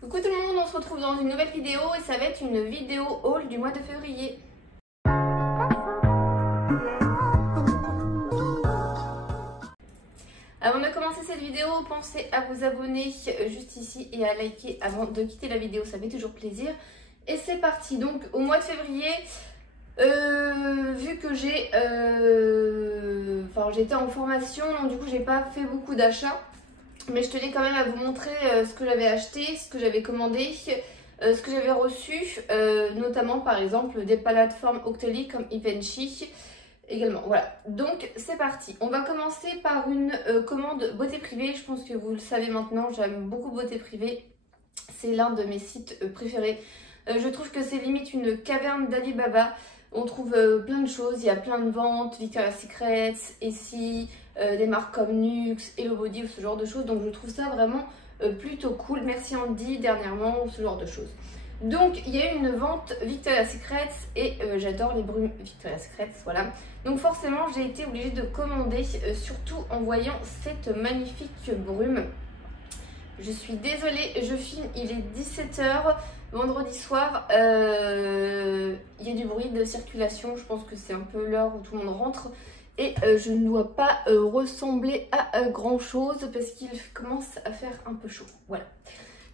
Coucou tout le monde, on se retrouve dans une nouvelle vidéo et ça va être une vidéo haul du mois de février. Avant de commencer cette vidéo, pensez à vous abonner juste ici et à liker avant de quitter la vidéo, ça fait toujours plaisir. Et c'est parti, donc au mois de février, vu que j'étais en formation, donc du coup j'ai pas fait beaucoup d'achats. Mais je tenais quand même à vous montrer ce que j'avais acheté, ce que j'avais commandé, ce que j'avais reçu, notamment par exemple des plateformes Octoly comme Givenchy également. Voilà, donc c'est parti. On va commencer par une commande beauté privée. Je pense que vous le savez maintenant, j'aime beaucoup beauté privée. C'est l'un de mes sites préférés. Je trouve que c'est limite une caverne d'Alibaba. On trouve plein de choses, il y a plein de ventes, Victoria's Secret, Essie, des marques comme Nuxe, Hello Body ou ce genre de choses. Donc je trouve ça vraiment plutôt cool. Merci Andy dernièrement ou ce genre de choses. Donc il y a eu une vente Victoria's Secret et j'adore les brumes Victoria's Secret, voilà. Donc forcément j'ai été obligée de commander, surtout en voyant cette magnifique brume. Je suis désolée, je filme, il est 17 h. Vendredi soir, il y a du bruit de circulation, je pense que c'est un peu l'heure où tout le monde rentre. Et je ne dois pas ressembler à grand chose parce qu'il commence à faire un peu chaud. Voilà.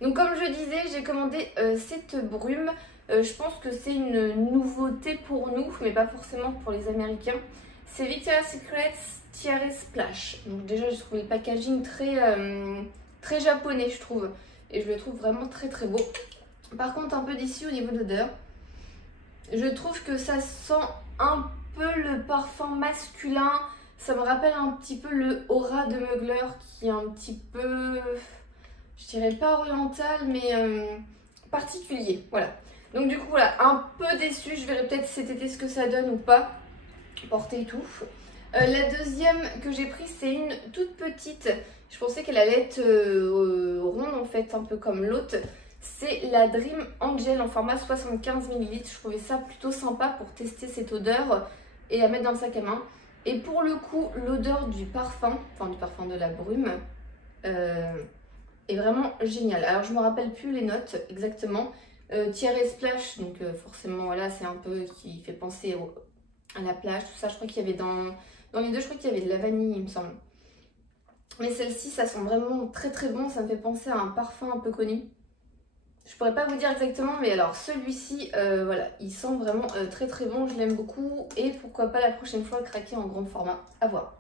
Donc comme je disais, j'ai commandé cette brume. Je pense que c'est une nouveauté pour nous, mais pas forcément pour les Américains. C'est Victoria's Secret Tiare Splash. Donc déjà, je trouve le packaging très japonais, je trouve. Et je le trouve vraiment très beau. Par contre, un peu déçu au niveau d'odeur. Je trouve que ça sent un peu le parfum masculin. Ça me rappelle un petit peu le aura de Mugler qui est un petit peu, je dirais pas oriental, mais particulier. Voilà. Donc du coup, voilà, un peu déçu. Je verrai peut-être cet été ce que ça donne ou pas. Porter et tout. La deuxième que j'ai prise, c'est une toute petite. Je pensais qu'elle allait être ronde en fait, un peu comme l'autre. C'est la Dream Angel en format 75 ml. Je trouvais ça plutôt sympa pour tester cette odeur et la mettre dans le sac à main. Et pour le coup, l'odeur du parfum, de la brume, est vraiment géniale. Alors je ne me rappelle plus les notes exactement. Tiare Splash, donc forcément voilà, c'est un peu qui fait penser à la plage, tout ça. Je crois qu'il y avait dans les deux, je crois qu'il y avait de la vanille, il me semble. Mais celle-ci, ça sent vraiment très bon. Ça me fait penser à un parfum un peu connu. Je pourrais pas vous dire exactement, mais alors celui-ci, voilà, il sent vraiment très bon. Je l'aime beaucoup et pourquoi pas la prochaine fois craquer en grand format, à voir.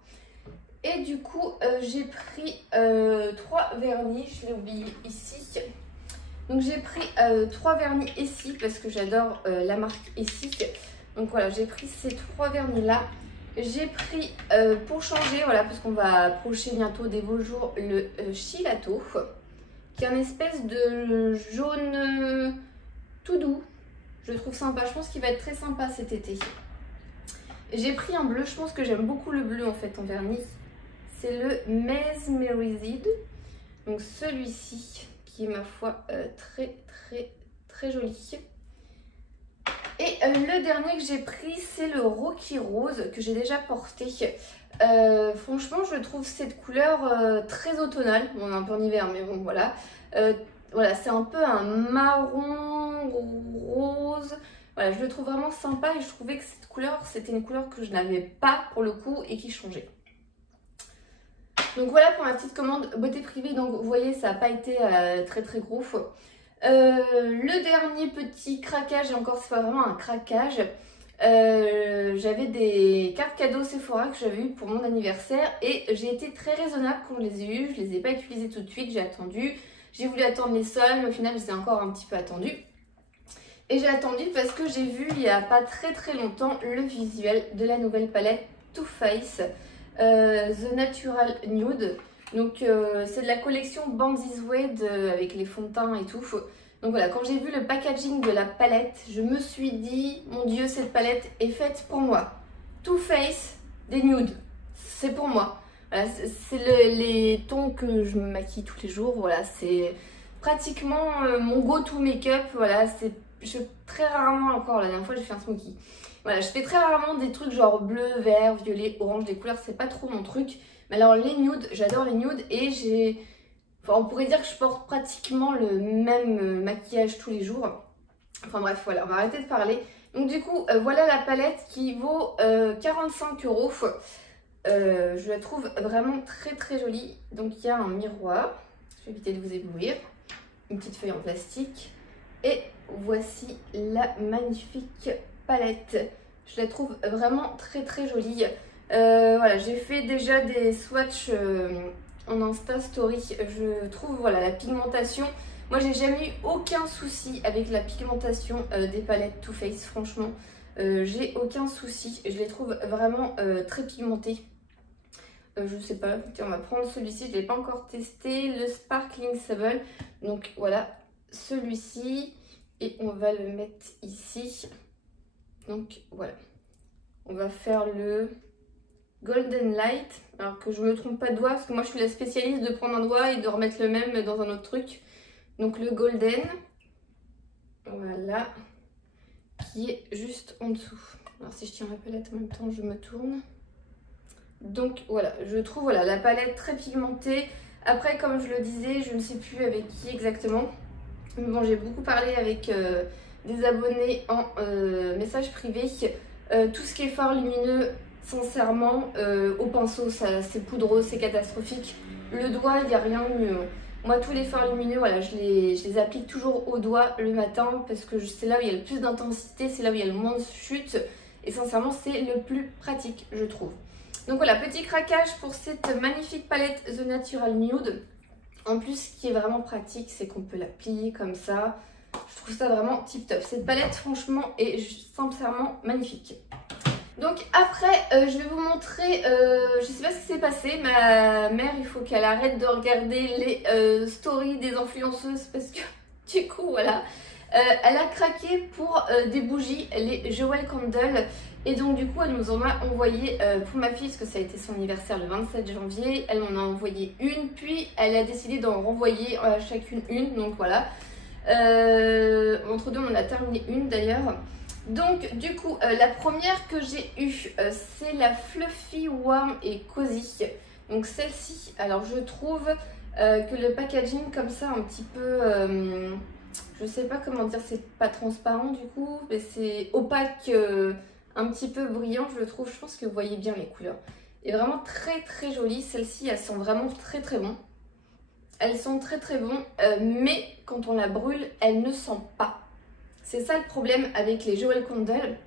Et du coup, j'ai pris 3 vernis, je l'ai oublié ici. Donc j'ai pris 3 vernis Essie parce que j'adore la marque Essie. Donc voilà, j'ai pris ces 3 vernis là. J'ai pris pour changer, voilà, parce qu'on va approcher bientôt des beaux jours, le Chilato, qui est un espèce de jaune tout doux. Je le trouve sympa, je pense qu'il va être très sympa cet été. J'ai pris un bleu, je pense que j'aime beaucoup le bleu en fait en vernis. C'est le Mesmerized. Donc celui-ci qui est ma foi très joli. Et le dernier que j'ai pris, c'est le Rocky Rose que j'ai déjà porté. Franchement, je trouve cette couleur très automnale. Bon, on est un peu en hiver, mais bon, voilà. Voilà, c'est un peu un marron rose. Voilà, je le trouve vraiment sympa et je trouvais que cette couleur, c'était une couleur que je n'avais pas pour le coup et qui changeait. Donc voilà pour ma petite commande beauté privée. Donc vous voyez, ça n'a pas été très gros. Le dernier petit craquage, et encore c'est pas vraiment un craquage, j'avais des cartes cadeaux Sephora que j'avais eu pour mon anniversaire et j'ai été très raisonnable quand je les ai eues. Je les ai pas utilisées tout de suite, j'ai attendu, j'ai voulu attendre les soldes, mais au final je les ai encore un petit peu attendu. Et j'ai attendu parce que j'ai vu il y a pas très longtemps le visuel de la nouvelle palette Too Faced The Natural Nude. Donc c'est de la collection Born This Way avec les fonds de teint et tout. Donc voilà, quand j'ai vu le packaging de la palette, je me suis dit, mon dieu, cette palette est faite pour moi. Too Faced des nudes, c'est pour moi. Voilà, c'est les tons que je me maquille tous les jours. Voilà, c'est pratiquement mon go-to make-up. Voilà, je très rarement, encore la dernière fois j'ai fait un smoky. Voilà, je fais très rarement des trucs genre bleu, vert, violet, orange, des couleurs, c'est pas trop mon truc. Mais alors les nudes, j'adore les nudes et j'ai Enfin, on pourrait dire que je porte pratiquement le même maquillage tous les jours. Enfin bref, voilà, on va arrêter de parler. Donc du coup, voilà la palette qui vaut 45 €. Je la trouve vraiment très très jolie. Donc il y a un miroir, je vais éviter de vous éblouir, une petite feuille en plastique. Et voici la magnifique palette. Je la trouve vraiment très très jolie. Voilà, j'ai fait déjà des swatchs en Insta Story. Je trouve voilà la pigmentation. Moi, j'ai jamais eu aucun souci avec la pigmentation des palettes Too Faced. Franchement, j'ai aucun souci. Je les trouve vraiment très pigmentées. Je sais pas. Tiens, on va prendre celui-ci. Je ne l'ai pas encore testé. Le Sparkling Sable. Donc voilà, celui-ci. Et on va le mettre ici. Donc voilà. On va faire le Golden Light. Alors que je me trompe pas de doigt. Parce que moi, je suis la spécialiste de prendre un doigt et de remettre le même dans un autre truc. Donc le Golden, voilà, qui est juste en dessous. Alors si je tiens la palette en même temps, je me tourne. Donc voilà, je trouve voilà, la palette très pigmentée. Après, comme je le disais, je ne sais plus avec qui exactement. Mais bon, j'ai beaucoup parlé avec des abonnés en message privé. Tout ce qui est fard lumineux, sincèrement, au pinceau, c'est poudreux, c'est catastrophique. Le doigt, il n'y a rien de mieux. Moi, tous les fards lumineux, voilà, je les applique toujours au doigt le matin parce que c'est là où il y a le plus d'intensité, c'est là où il y a le moins de chute. Et sincèrement, c'est le plus pratique, je trouve. Donc voilà, petit craquage pour cette magnifique palette The Natural Nude. En plus, ce qui est vraiment pratique, c'est qu'on peut la plier comme ça. Je trouve ça vraiment tip top. Cette palette, franchement, est sincèrement magnifique. Donc après, je vais vous montrer, je sais pas ce qui s'est passé, ma mère, il faut qu'elle arrête de regarder les stories des influenceuses parce que du coup, voilà, elle a craqué pour des bougies, les Jewel Candle. Et donc du coup, elle nous en a envoyé pour ma fille parce que ça a été son anniversaire le 27 janvier. Elle m'en a envoyé une, puis elle a décidé d'en renvoyer à chacune une, donc voilà. Entre deux, on en a terminé une d'ailleurs. Donc du coup, la première que j'ai eue, c'est la Fluffy Warm et Cozy. Donc celle-ci, alors je trouve que le packaging comme ça, un petit peu, je sais pas comment dire, c'est pas transparent du coup, mais c'est opaque, un petit peu brillant je le trouve. Je pense que vous voyez bien les couleurs. Et vraiment très très jolie. Celle-ci, elles sont vraiment très très bon. Elles sont très très bon, mais quand on la brûle, elle ne sent pas. C'est ça le problème avec les Jewel Candle.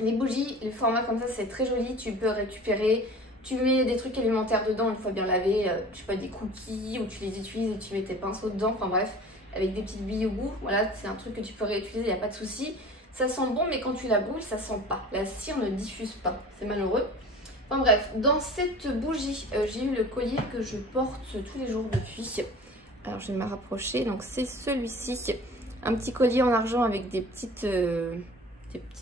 Les bougies, les formats comme ça, c'est très joli. Tu peux récupérer, tu mets des trucs alimentaires dedans une fois bien lavés, je sais pas, des cookies, ou tu les utilises et tu mets tes pinceaux dedans. Enfin bref, avec des petites billes au bout. Voilà, c'est un truc que tu peux réutiliser, il n'y a pas de souci. Ça sent bon, mais quand tu la brûles, ça sent pas. La cire ne diffuse pas. C'est malheureux. Enfin bref, dans cette bougie, j'ai eu le collier que je porte tous les jours depuis. Alors je vais me rapprocher. Donc c'est celui-ci. Un petit collier en argent avec des petites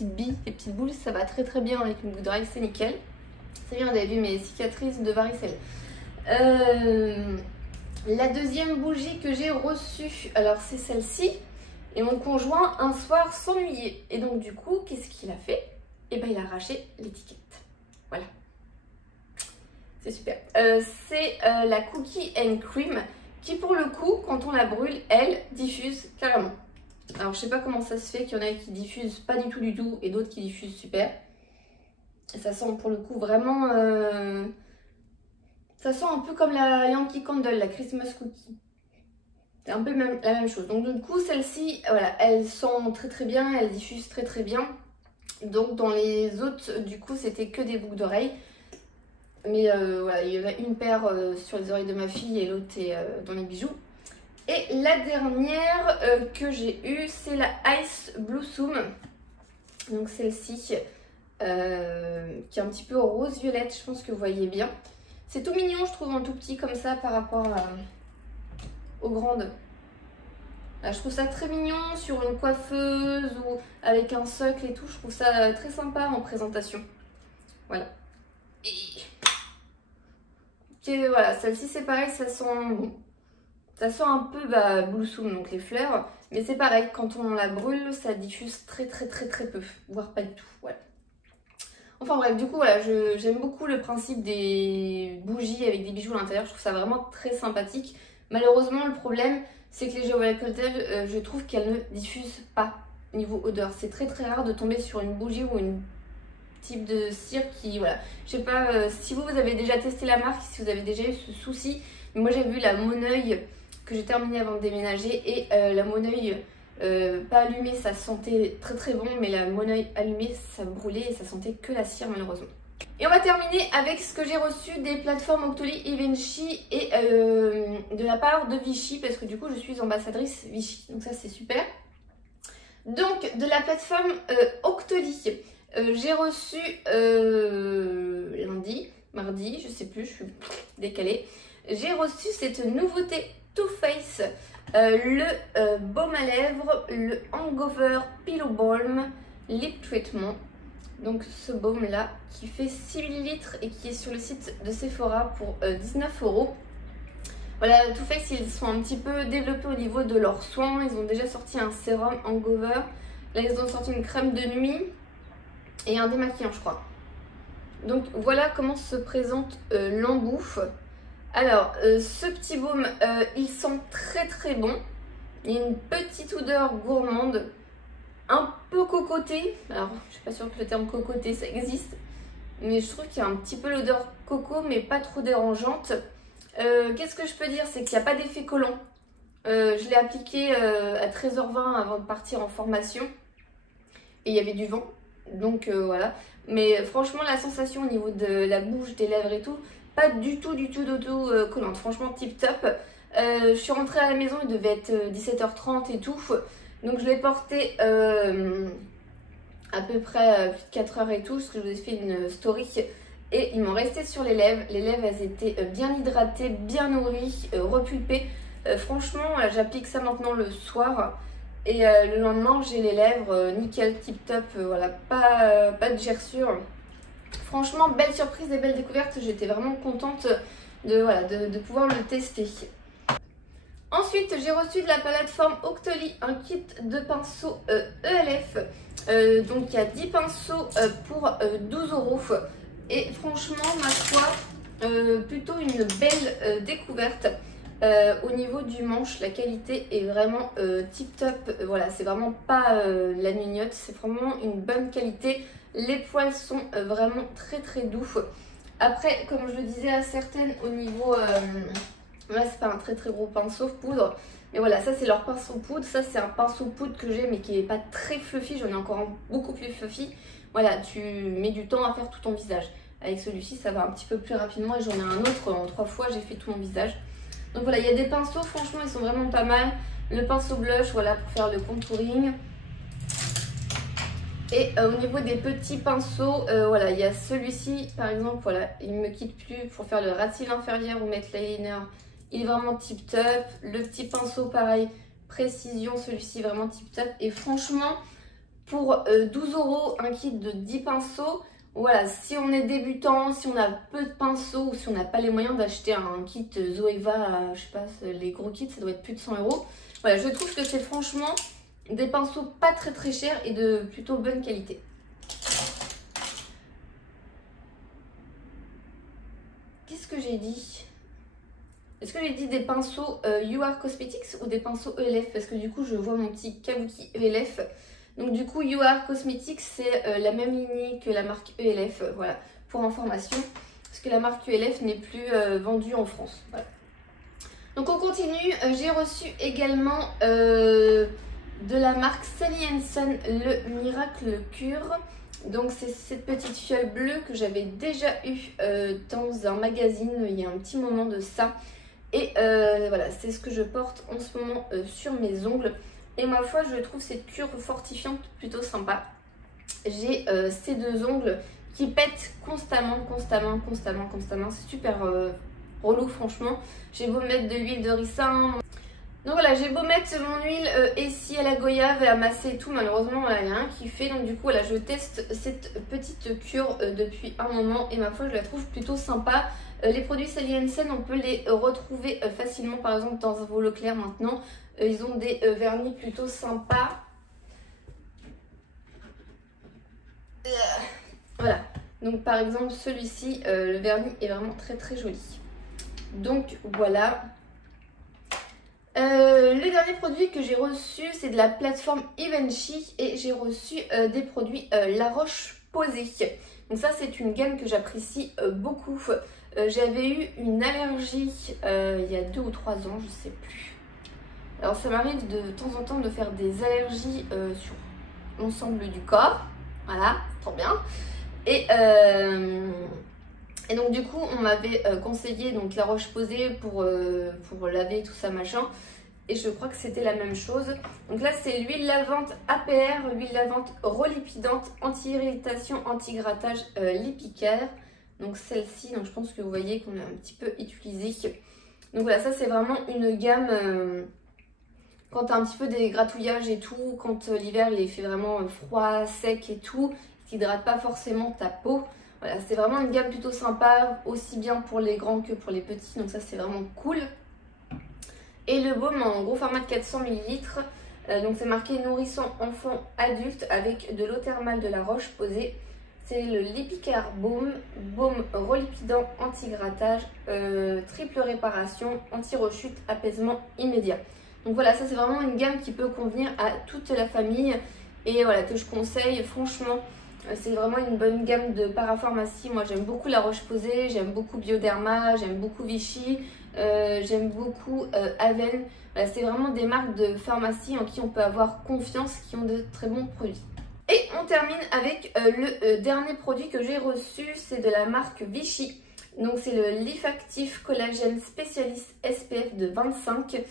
billes, des petites boules. Ça va très très bien avec une boucle d'oreille, c'est nickel. C'est bien, vous avez vu mes cicatrices de varicelle. La deuxième bougie que j'ai reçue, alors c'est celle-ci. Et mon conjoint, un soir, s'ennuyait. Et donc du coup, qu'est-ce qu'il a fait? Eh ben, il a arraché l'étiquette. Voilà. C'est super. C'est la Cookie and Cream qui, pour le coup, quand on la brûle, elle diffuse carrément. Alors, je sais pas comment ça se fait qu'il y en a qui diffusent pas du tout et d'autres qui diffusent super. Et ça sent pour le coup vraiment... ça sent un peu comme la Yankee Candle, la Christmas Cookie. C'est un peu la même chose. Donc du coup, celle-ci, voilà, elle sent très très bien, elle diffuse très très bien. Donc dans les autres, du coup, c'était que des boucles d'oreilles. Mais voilà, il y en a une paire sur les oreilles de ma fille et l'autre est dans les bijoux. Et la dernière que j'ai eue, c'est la Ice Blossom. Donc celle-ci, qui est un petit peu rose-violette, je pense que vous voyez bien. C'est tout mignon, je trouve, en tout petit comme ça par rapport aux grandes. Là, je trouve ça très mignon sur une coiffeuse ou avec un socle et tout. Je trouve ça très sympa en présentation. Voilà. Et voilà, celle-ci c'est pareil, ça sent bon. Ça sent un peu Blossom, donc les fleurs. Mais c'est pareil, quand on la brûle, ça diffuse très peu, voire pas du tout. Voilà. Enfin bref, du coup, voilà, j'aime beaucoup le principe des bougies avec des bijoux à l'intérieur. Je trouve ça vraiment très sympathique. Malheureusement, le problème, c'est que les Joe Cocktail, je trouve qu'elles ne diffusent pas niveau odeur. C'est très très rare de tomber sur une bougie ou une type de cire qui, voilà. Je sais pas si vous avez déjà testé la marque, si vous avez déjà eu ce souci. Mais moi, j'ai vu la Moneuil que j'ai terminée avant de déménager et la Moneuil pas allumée, ça sentait très très bon, mais la Moneuil allumée, ça brûlait et ça sentait que la cire malheureusement. Et on va terminer avec ce que j'ai reçu des plateformes Octoly, Givenchy et de la part de Vichy, parce que du coup je suis ambassadrice Vichy, donc ça c'est super. Donc de la plateforme Octoly, j'ai reçu lundi, mardi, je sais plus, je suis décalée. J'ai reçu cette nouveauté Too Faced, le baume à lèvres, le Hangover Pillow Balm Lip Treatment. Donc ce baume là qui fait 6 ml et qui est sur le site de Sephora pour 19 €. Voilà, Too Faced, ils sont un petit peu développés au niveau de leurs soins. Ils ont déjà sorti un sérum Hangover. Là ils ont sorti une crème de nuit et un démaquillant je crois. Donc voilà comment se présente l'embouffe. Alors ce petit baume il sent très très bon. Il y a une petite odeur gourmande, un peu cocotée. Alors je suis pas sûre que le terme cocoté ça existe, mais je trouve qu'il y a un petit peu l'odeur coco mais pas trop dérangeante. Qu'est-ce que je peux dire, c'est qu'il n'y a pas d'effet collant. Je l'ai appliqué à 13h20 avant de partir en formation et il y avait du vent, donc voilà. Mais franchement la sensation au niveau de la bouche, des lèvres et tout, pas du tout collante, franchement tip top. Je suis rentrée à la maison, il devait être 17h30 et tout, donc je l'ai porté à peu près plus de 4 heures et tout, parce que je vous ai fait une story et ils m'ont resté sur les lèvres. Les lèvres elles étaient bien hydratées, bien nourries, repulpées. Franchement j'applique ça maintenant le soir et le lendemain j'ai les lèvres nickel, tip top, voilà, pas de gerçure. Franchement belle surprise et belle découverte, j'étais vraiment contente de pouvoir le tester. Ensuite, j'ai reçu de la plateforme Octoly un kit de pinceaux ELF. Donc, il y a 10 pinceaux pour 12 €. Et franchement, ma foi, plutôt une belle découverte. Au niveau du manche, la qualité est vraiment tip top. Voilà, c'est vraiment pas la gnognotte, c'est vraiment une bonne qualité. Les poils sont vraiment très très doux. Après, comme je le disais à certaines, au niveau... là, c'est pas un très très gros pinceau poudre. Mais voilà, ça c'est leur pinceau poudre. Ça c'est un pinceau poudre que j'ai mais qui n'est pas très fluffy. J'en ai encore un beaucoup plus fluffy. Voilà, tu mets du temps à faire tout ton visage. Avec celui-ci, ça va un petit peu plus rapidement. Et j'en ai un autre, en 3 fois, j'ai fait tout mon visage. Donc voilà, il y a des pinceaux, franchement, ils sont vraiment pas mal. Le pinceau blush, voilà, pour faire le contouring. Et au niveau des petits pinceaux, voilà, il y a celui-ci, par exemple, voilà, il ne me quitte plus pour faire le ras de cils inférieur ou mettre l'eyeliner. Il est vraiment tip top. Le petit pinceau, pareil, précision, celui-ci vraiment tip top. Et franchement, pour 12 €, un kit de 10 pinceaux, voilà, si on est débutant, si on a peu de pinceaux ou si on n'a pas les moyens d'acheter un kit Zoeva, je sais pas, les gros kits, ça doit être plus de 100 €. Voilà, je trouve que c'est franchement des pinceaux pas très très chers et de plutôt bonne qualité. Qu'est-ce que j'ai dit ? Est-ce que j'ai dit des pinceaux UR Cosmetics ou des pinceaux ELF? Parce que du coup, je vois mon petit kabuki ELF. Donc du coup, UR Cosmetics, c'est la même lignée que la marque ELF. Voilà, pour information. Parce que la marque ELF n'est plus vendue en France. Voilà. Donc on continue. J'ai reçu également de la marque Sally Hansen le Miracle Cure. Donc c'est cette petite fiole bleue que j'avais déjà eu dans un magazine il y a un petit moment de ça. Et voilà, c'est ce que je porte en ce moment sur mes ongles. Et ma foi, je trouve cette cure fortifiante plutôt sympa. J'ai ces deux ongles qui pètent constamment. C'est super relou franchement. J'ai beau mettre de l'huile de ricin. Donc voilà, j'ai beau mettre mon huile Essie à la goyave et à masser et tout, malheureusement il n'y a rien qui fait. Donc du coup voilà, je teste cette petite cure depuis un moment et ma foi je la trouve plutôt sympa. Les produits Sally Hansen, on peut les retrouver facilement par exemple dans un Vaux Leclerc maintenant. Ils ont des vernis plutôt sympas. Voilà, donc par exemple celui-ci, le vernis est vraiment très très joli. Donc voilà. Le dernier produit que j'ai reçu, c'est de la plateforme Givenchy et j'ai reçu des produits La Roche-Posay. Donc ça, c'est une gamme que j'apprécie beaucoup. J'avais eu une allergie il y a 2 ou 3 ans, je sais plus. Alors ça m'arrive de temps en temps de faire des allergies sur l'ensemble du corps. Voilà, trop bien. Et donc du coup on m'avait conseillé donc La Roche-Posay pour laver tout ça machin. Et je crois que c'était la même chose. Donc là c'est l'huile lavante APR, l'huile lavante relipidante, anti-irritation, anti-grattage, lipicaire. Donc celle-ci, donc je pense que vous voyez qu'on a un petit peu utilisé. Donc voilà, ça c'est vraiment une gamme quand tu as un petit peu des gratouillages et tout, quand l'hiver il fait vraiment froid, sec et tout, qui hydrate pas forcément ta peau. Voilà, c'est vraiment une gamme plutôt sympa, aussi bien pour les grands que pour les petits, donc ça c'est vraiment cool. Et le baume en gros format de 400 ml, donc c'est marqué nourrisson enfant adulte avec de l'eau thermale de La Roche-Posay. C'est le Lipicare Baume, baume relipidant, anti-grattage, triple réparation, anti-rechute, apaisement immédiat. Donc voilà, ça c'est vraiment une gamme qui peut convenir à toute la famille et voilà, que je conseille franchement. C'est vraiment une bonne gamme de parapharmacie. Moi j'aime beaucoup La Roche-Posay, j'aime beaucoup Bioderma, j'aime beaucoup Vichy, j'aime beaucoup Aven. Voilà, c'est vraiment des marques de pharmacie en qui on peut avoir confiance, qui ont de très bons produits. Et on termine avec le dernier produit que j'ai reçu, c'est de la marque Vichy. Donc c'est le Leaf Active Collagène Spécialiste SPF de 25.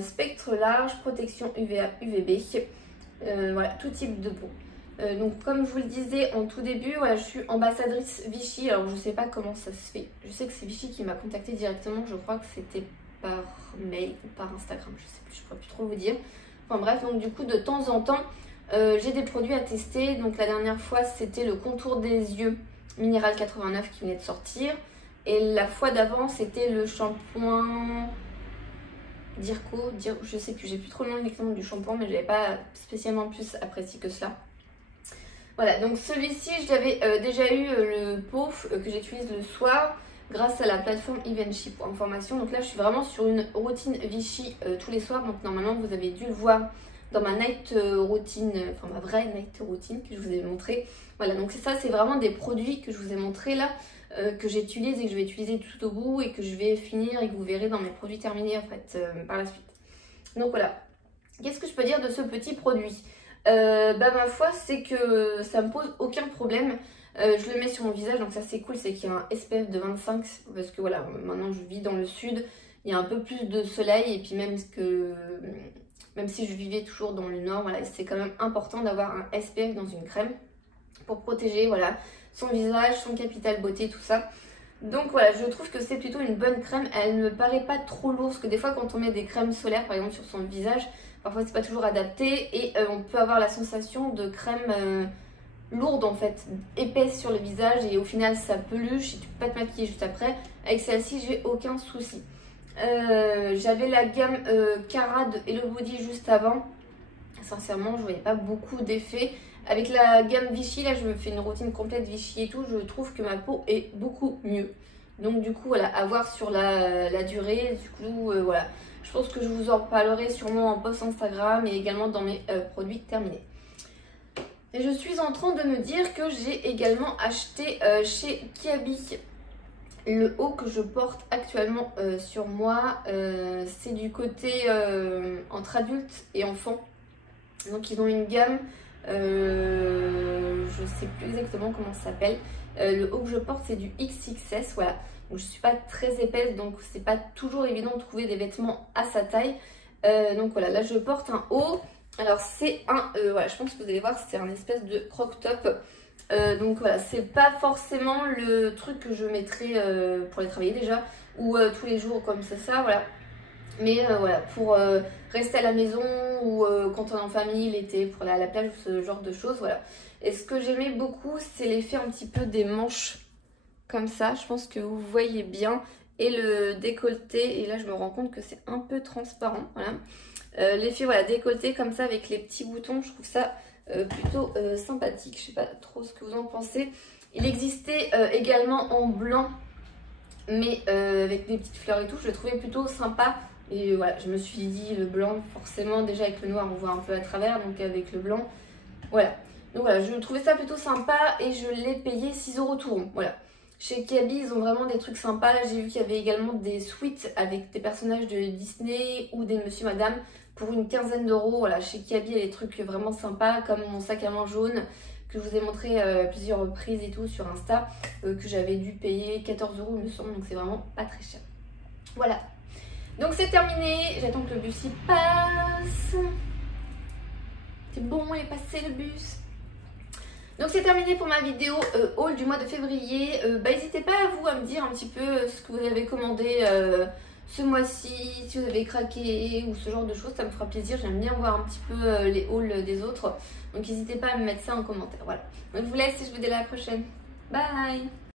Spectre large, protection UVA, UVB, voilà, tout type de peau. Donc comme je vous le disais en tout début, voilà, je suis ambassadrice Vichy. Alors je sais pas comment ça se fait. Je sais que c'est Vichy qui m'a contacté directement. Je crois que c'était par mail ou par Instagram. Je sais plus, je pourrais plus trop vous dire. Enfin bref, donc du coup de temps en temps, j'ai des produits à tester. Donc la dernière fois c'était le contour des yeux Minéral 89 qui venait de sortir. Et la fois d'avant c'était le shampoing Dirco, je sais plus, j'ai plus trop le nom exactement du shampoing, mais je n'avais pas spécialement plus apprécié que cela. Voilà, donc celui-ci, je l'avais déjà eu le pot que j'utilise le soir grâce à la plateforme Givenchy pour information. Donc là, je suis vraiment sur une routine Vichy tous les soirs. Donc normalement, vous avez dû le voir dans ma night routine, enfin ma vraie night routine que je vous ai montré. Voilà, donc c'est ça, c'est vraiment des produits que je vous ai montré là. Que j'utilise et que je vais utiliser tout au bout et que je vais finir et que vous verrez dans mes produits terminés en fait par la suite. Donc voilà, qu'est-ce que je peux dire de ce petit produit? Ma foi c'est que ça me pose aucun problème. Je le mets sur mon visage, donc ça c'est cool, c'est qu'il y a un SPF de 25 parce que voilà, maintenant je vis dans le sud, il y a un peu plus de soleil et puis même si je vivais toujours dans le nord, voilà, c'est quand même important d'avoir un SPF dans une crème pour protéger, voilà, son visage, son capital beauté, tout ça. Donc voilà, je trouve que c'est plutôt une bonne crème. Elle ne me paraît pas trop lourde, parce que des fois quand on met des crèmes solaires par exemple sur son visage, parfois c'est pas toujours adapté et on peut avoir la sensation de crème lourde en fait, épaisse sur le visage et au final ça peluche et tu peux pas te maquiller juste après. Avec celle-ci j'ai aucun souci. J'avais la gamme Cara de Hello Body juste avant. Sincèrement je voyais pas beaucoup d'effets. Avec la gamme Vichy, là je me fais une routine complète Vichy et tout, je trouve que ma peau est beaucoup mieux. Donc du coup voilà, à voir sur la durée, du coup voilà. Je pense que je vous en parlerai sûrement en post Instagram et également dans mes produits terminés. Et je suis en train de me dire que j'ai également acheté chez Kiabi le haut que je porte actuellement sur moi. C'est du côté entre adultes et enfants. Donc ils ont une gamme... je sais plus exactement comment ça s'appelle. Le haut que je porte c'est du XXS, voilà. Donc je suis pas très épaisse, donc c'est pas toujours évident de trouver des vêtements à sa taille. Donc voilà, là je porte un haut. Alors c'est un, voilà, je pense que vous allez voir, c'est un espèce de croc top. Donc voilà, c'est pas forcément le truc que je mettrais pour aller travailler déjà, ou tous les jours comme ça, voilà. Mais voilà, pour rester à la maison ou quand on est en famille, l'été, pour aller à la plage, ce genre de choses, voilà. Et ce que j'aimais beaucoup, c'est l'effet un petit peu des manches, comme ça. Je pense que vous voyez bien. Et le décolleté, et là je me rends compte que c'est un peu transparent, voilà. L'effet, voilà, décolleté comme ça avec les petits boutons, je trouve ça plutôt sympathique. Je sais pas trop ce que vous en pensez. Il existait également en blanc, mais avec des petites fleurs et tout, je le trouvais plutôt sympa Et voilà, je me suis dit le blanc, forcément, déjà avec le noir on voit un peu à travers, donc avec le blanc, voilà. Donc voilà, je trouvais ça plutôt sympa et je l'ai payé 6 € tout rond, voilà. Chez Kiabi, ils ont vraiment des trucs sympas. Là, j'ai vu qu'il y avait également des suites avec des personnages de Disney ou des Monsieur Madame pour une quinzaine d'euros. Voilà, chez Kiabi, il y a des trucs vraiment sympas comme mon sac à main jaune que je vous ai montré à plusieurs reprises et tout sur Insta, que j'avais dû payer 14 € il me semble, donc c'est vraiment pas très cher. Voilà. Donc c'est terminé, j'attends que le bus y passe. C'est bon, il est passé le bus. Donc c'est terminé pour ma vidéo haul du mois de février. N'hésitez pas à vous à me dire un petit peu ce que vous avez commandé ce mois-ci, si vous avez craqué ou ce genre de choses, ça me fera plaisir. J'aime bien voir un petit peu les hauls des autres. Donc n'hésitez pas à me mettre ça en commentaire. Voilà. Donc je vous laisse et je vous dis à la prochaine. Bye!